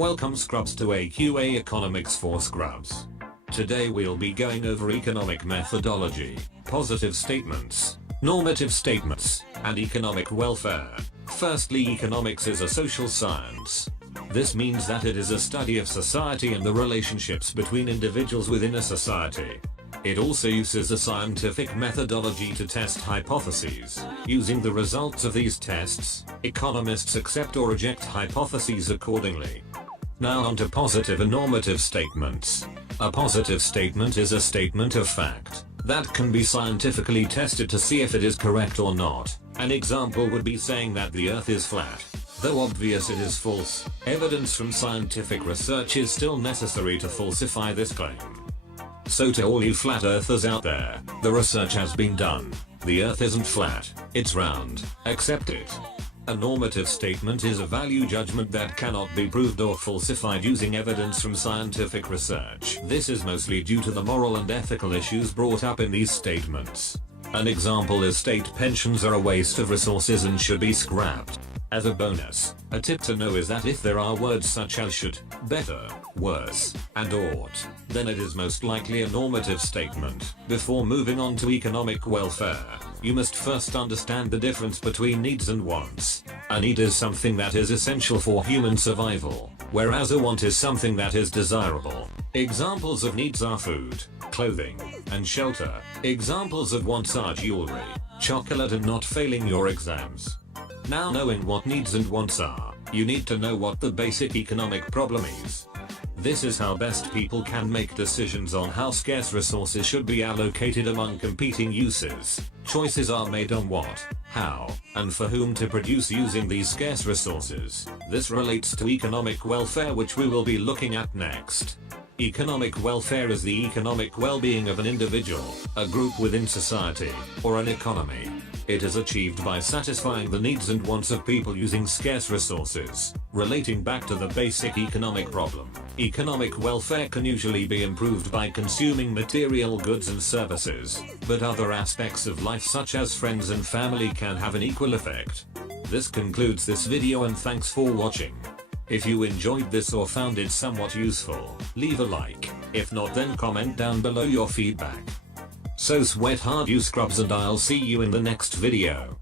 Welcome Scrubs to AQA Economics for Scrubs. Today we'll be going over economic methodology, positive statements, normative statements, and economic welfare. Firstly, economics is a social science. This means that it is a study of society and the relationships between individuals within a society. It also uses a scientific methodology to test hypotheses. Using the results of these tests, economists accept or reject hypotheses accordingly. Now on to positive and normative statements. A positive statement is a statement of fact that can be scientifically tested to see if it is correct or not. An example would be saying that the Earth is flat. Though obvious it is false, evidence from scientific research is still necessary to falsify this claim. So to all you flat earthers out there, the research has been done. The Earth isn't flat, it's round. Accept it. A normative statement is a value judgment that cannot be proved or falsified using evidence from scientific research. This is mostly due to the moral and ethical issues brought up in these statements. An example is state pensions are a waste of resources and should be scrapped. As a bonus, a tip to know is that if there are words such as should, better, worse, and ought, then it is most likely a normative statement. Before moving on to economic welfare, you must first understand the difference between needs and wants. A need is something that is essential for human survival, whereas a want is something that is desirable. Examples of needs are food, clothing, and shelter. Examples of wants are jewelry, chocolate, and not failing your exams. Now, knowing what needs and wants are, you need to know what the basic economic problem is. This is how best people can make decisions on how scarce resources should be allocated among competing uses. Choices are made on what, how, and for whom to produce using these scarce resources. This relates to economic welfare, which we will be looking at next. Economic welfare is the economic well-being of an individual, a group within society, or an economy. It is achieved by satisfying the needs and wants of people using scarce resources. Relating back to the basic economic problem, economic welfare can usually be improved by consuming material goods and services, but other aspects of life such as friends and family can have an equal effect. This concludes this video, and thanks for watching. If you enjoyed this or found it somewhat useful, leave a like. If not, then comment down below your feedback. So sweat hard, you scrubs, and I'll see you in the next video.